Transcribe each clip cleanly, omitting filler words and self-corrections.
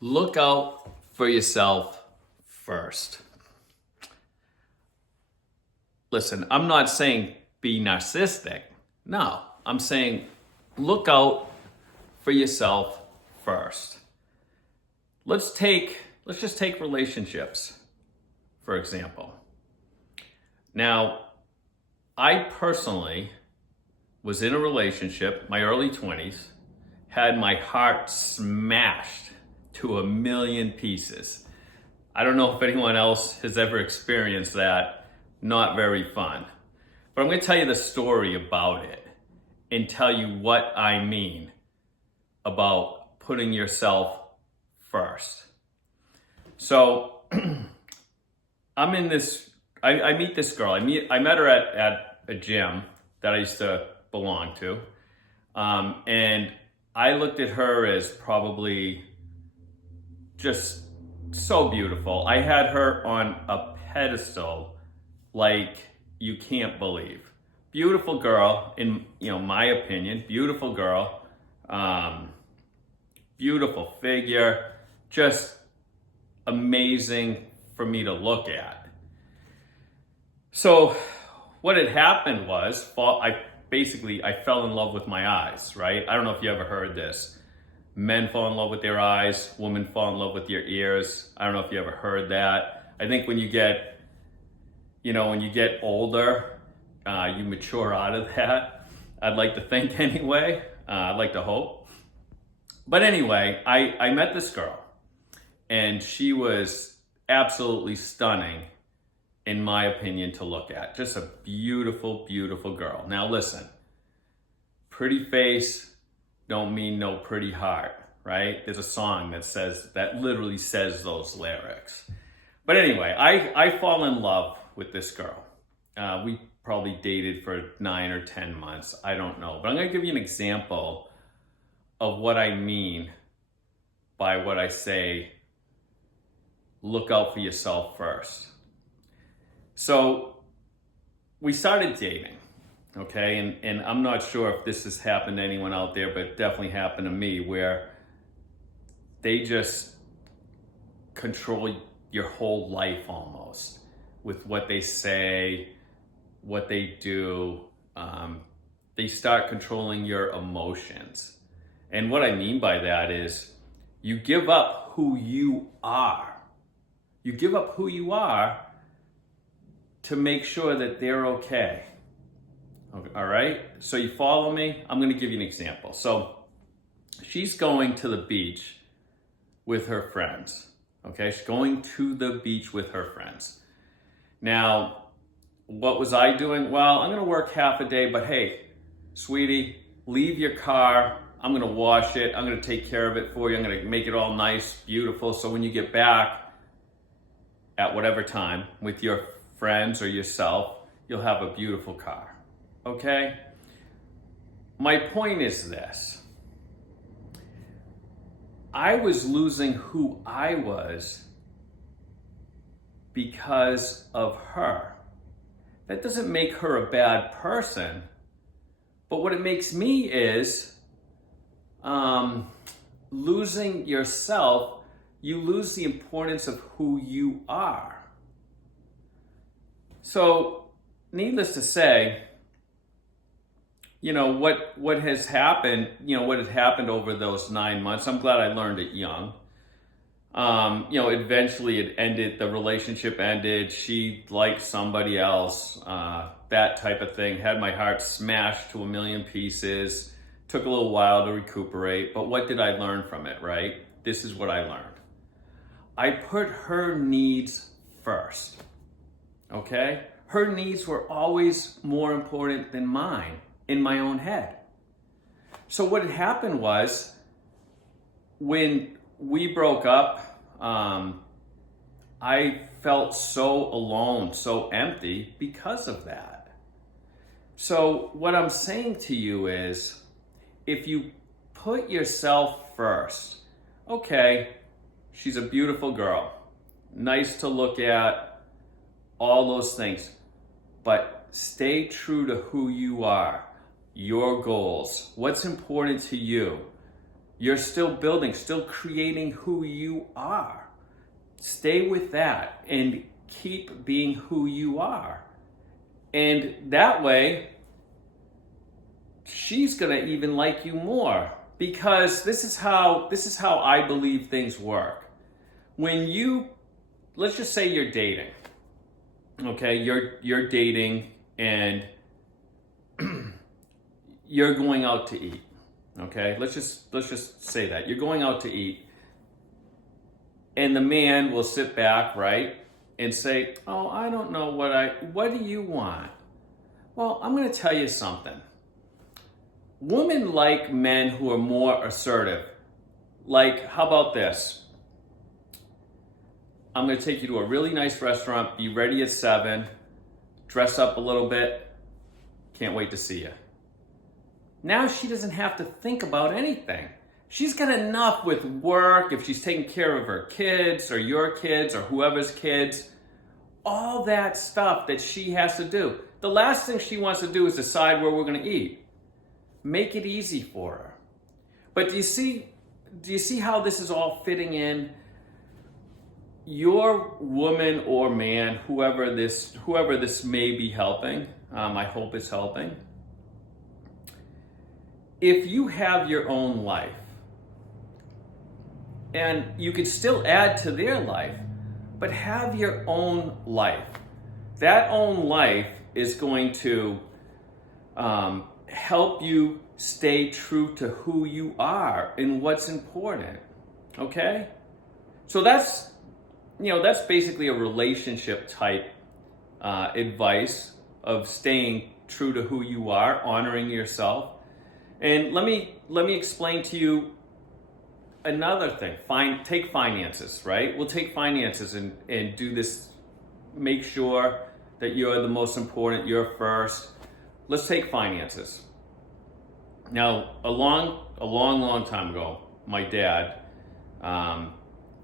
Look out for yourself first. Listen, I'm not saying be narcissistic. No, I'm saying look out for yourself first. Let's just take relationships, for example. Now, I personally was in a relationship, my early 20s, had my heart smashed to a million pieces. I don't know if anyone else has ever experienced that. Not very fun. But I'm going to tell you the story about it and tell you what I mean about putting yourself first. So I'm in this, I meet this girl. I met her at a gym that I used to belong to. And I looked at her as probably just so beautiful. I had her on a pedestal like you can't believe. Beautiful girl, in my opinion, beautiful girl, beautiful figure, just amazing for me to look at. So what had happened was, I fell in love with my eyes, right? I don't know if you ever heard this. Men fall in love with their eyes, women fall in love with your ears. I don't know if you ever heard that. I think when you get older, you mature out of that. I'd like to think anyway. I'd like to hope. But anyway, I met this girl, and she was absolutely stunning, in my opinion, to look at. Just a beautiful, beautiful girl. Now listen, pretty face don't mean no pretty heart, right? There's a song that literally says those lyrics. But anyway, I fall in love with this girl. We probably dated for 9 or 10 months. I don't know. But I'm going to give you an example of what I mean by what I say, look out for yourself first. So we started dating, okay? And I'm not sure if this has happened to anyone out there, but it definitely happened to me, where they just control your whole life almost with what they say, what they do. They start controlling your emotions. And what I mean by that is you give up who you are. You give up who you are to make sure that they're okay. All right? So you follow me? I'm going to give you an example. So she's going to the beach with her friends. Okay? She's going to the beach with her friends. Now, what was I doing? Well, I'm going to work half a day, but hey, sweetie, leave your car. I'm going to wash it. I'm going to take care of it for you. I'm going to make it all nice, beautiful. So when you get back at whatever time with your friends or yourself, you'll have a beautiful car. Okay? My point is this. I was losing who I was because of her. That doesn't make her a bad person, but what it makes me is losing yourself. You lose the importance of who you are. So, needless to say, what has happened, what had happened over those 9 months, I'm glad I learned it young. Eventually it ended, the relationship ended, she liked somebody else, that type of thing, had my heart smashed to a million pieces, took a little while to recuperate, but what did I learn from it, right? This is what I learned. I put her needs first, okay? Her needs were always more important than mine in my own head. So what had happened was, when we broke up, I felt so alone, so empty because of that. So what I'm saying to you is, if you put yourself first, okay, she's a beautiful girl, nice to look at, all those things, but stay true to who you are, your goals, what's important to you. You're still building, still creating who you are. Stay with that and keep being who you are. And that way, she's gonna even like you more, because this is how I believe things work. When you, let's just say you're dating, okay, you're dating and you're going out to eat, okay, let's just say that you're going out to eat, and the man will sit back, right, and say, oh, I don't know what do you want? Well, I'm going to tell you something. Women like men who are more assertive. Like, how about this? I'm going to take you to a really nice restaurant, be ready at 7, dress up a little bit, can't wait to see you. Now she doesn't have to think about anything. She's got enough with work, if she's taking care of her kids or your kids or whoever's kids, all that stuff that she has to do. The last thing she wants to do is decide where we're going to eat. Make it easy for her. But do you see how this is all fitting in? Your woman or man, whoever this may be helping, I hope it's helping. If you have your own life, and you can still add to their life, but have your own life. That own life is going to help you stay true to who you are and what's important. Okay? So that's basically a relationship type advice of staying true to who you are, honoring yourself. And let me explain to you another thing. Take finances, right? We'll take finances and do this. Make sure that you're the most important, you're first. Let's take finances. Now, a long time ago, my dad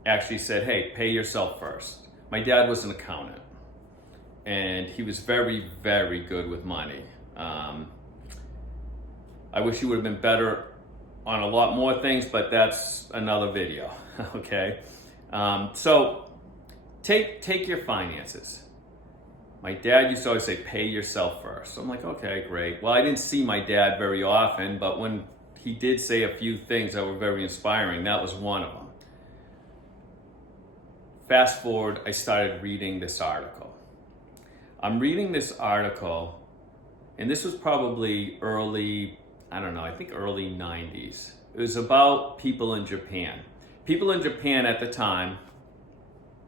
actually said, hey, pay yourself first. My dad was an accountant, and he was very, very good with money. I wish he would have been better on a lot more things, but that's another video, okay? So take your finances. My dad used to always say, pay yourself first. So I'm like, okay, great. Well, I didn't see my dad very often, but when he did say a few things that were very inspiring, that was one of them. Fast forward, I started reading this article. I'm reading this article, and this was probably early 90s. It was about people in Japan. People in Japan at the time,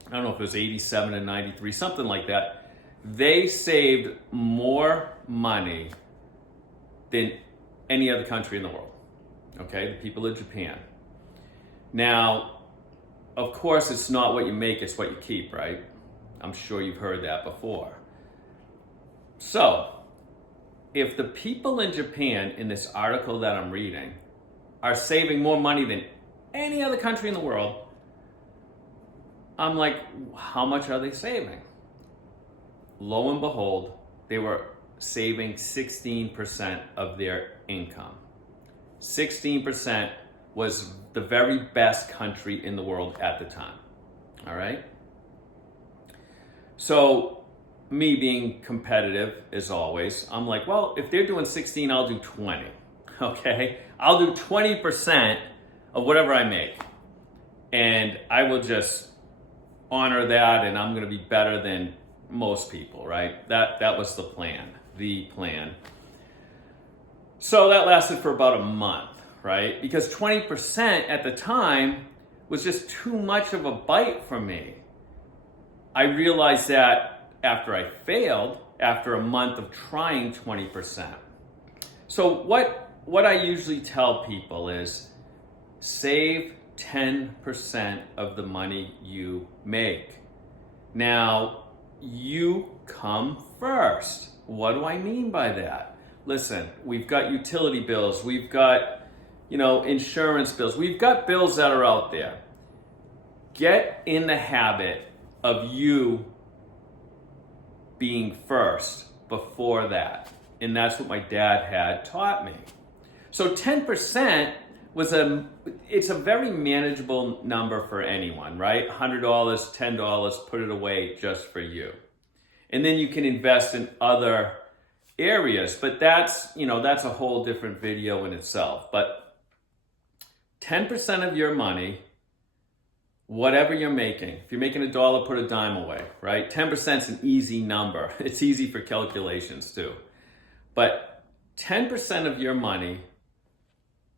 I don't know if it was 87 and 93, something like that, they saved more money than any other country in the world. Okay, the people of Japan. Now, of course, it's not what you make, it's what you keep, right? I'm sure you've heard that before. So, if the people in Japan in this article that I'm reading are saving more money than any other country in the world, I'm like, how much are they saving? Lo and behold, they were saving 16% of their income. 16% was the very best country in the world at the time. All right? So, me being competitive as always, I'm like, well, if they're doing 16, I'll do 20. Okay? I'll do 20% of whatever I make. And I will just honor that, and I'm going to be better than most people, right? That was the plan. So that lasted for about a month, right? Because 20% at the time was just too much of a bite for me. I realized that after I failed, after a month of trying 20%. So what I usually tell people is save 10% of the money you make. Now, you come first. What do I mean by that? Listen, we've got utility bills, we've got, insurance bills, we've got bills that are out there. Get in the habit of you being first before that. And that's what my dad had taught me. So 10% it's a very manageable number for anyone, right? $100, $10, put it away just for you. And then you can invest in other areas, but that's a whole different video in itself. But 10% of your money, whatever you're making, if you're making $1, put a dime away, right? 10% is an easy number. It's easy for calculations too. But 10% of your money,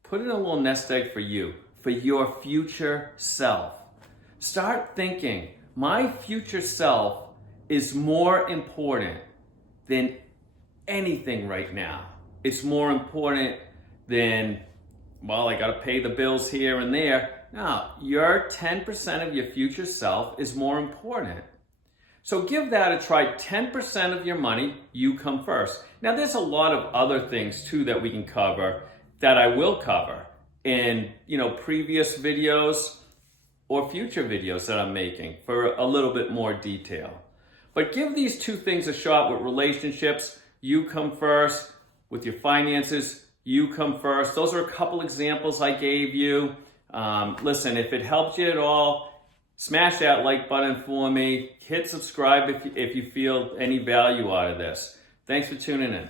put in a little nest egg for you, for your future self. Start thinking, my future self is more important than anything right now. It's more important than, well, I got to pay the bills here and there. No, your 10% of your future self is more important. So give that a try. 10% of your money, you come first. Now, there's a lot of other things too that we can cover, that I will cover in previous videos or future videos that I'm making for a little bit more detail. But give these two things a shot with relationships. You come first. With your finances, you come first. Those are a couple examples I gave you. Listen, if it helped you at all, smash that like button for me. Hit subscribe if you feel any value out of this. Thanks for tuning in.